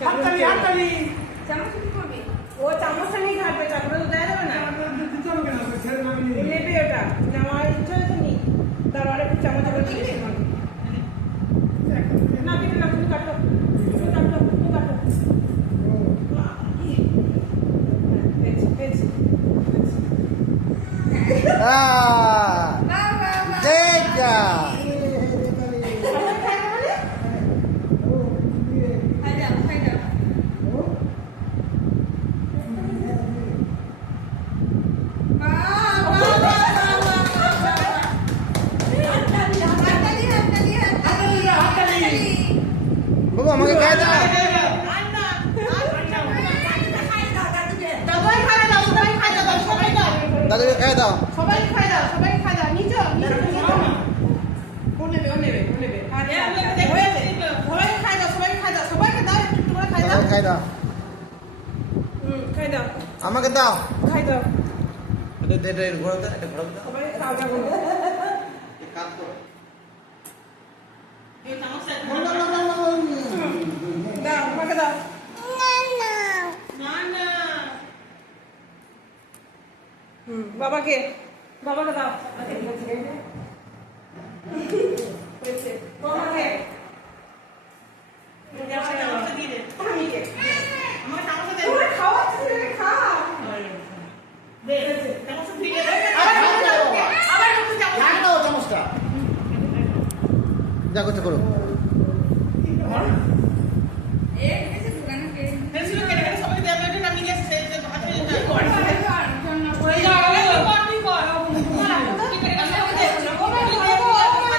হাততালি হাততালি চামচ কি করবি? ও চামচটা নিয়ে ঘাটবে, চামচটা তো দেওয়া যাবে না। দিতে হবে কেন ছেড়ে নামি নেবে ওটা, নেওয়ার ইচ্ছা হয়েছে নি। তার আর একটু চামচ করে দিয়েছে মানে। না কিন্তু না, তুমি কাটো, তুমি কাটো, তুমি কাটো। পেয়েছি, পেয়েছি। দেখা খাই দাও, খাই দাও। বাবু আমাকে খাই দাও। দাদুকে খাই দাও। সবাই খাই দাও, সবাই খাই দাও। নিচে, নিচে, নিচে। ও নেবে, ও নেবে, ও নেবে। আচ্ছা, হয়েছে। সবাই খাই দাও, সবাই খাই দাও, সবাইকে দাও, একটু একটু করে খাই দাও। দাদুকে খাই দাও। খাই দাও, আমাকে দাও। খাই দাও। এটা ঘোরাও তো, এটা ঘোরাও তো। সবাই খাওয়া করো। কাজ করো। দাও, আমাকে দাও। বাবাকে, বাবাকে দাও। হয়েছে। তোমাকে। আমিকে। তোমার খাওয়াচ্ছি, তুমি খাও। আবার একটু চামচ। লাগ দাও চামচটা। যা করতে করো। এই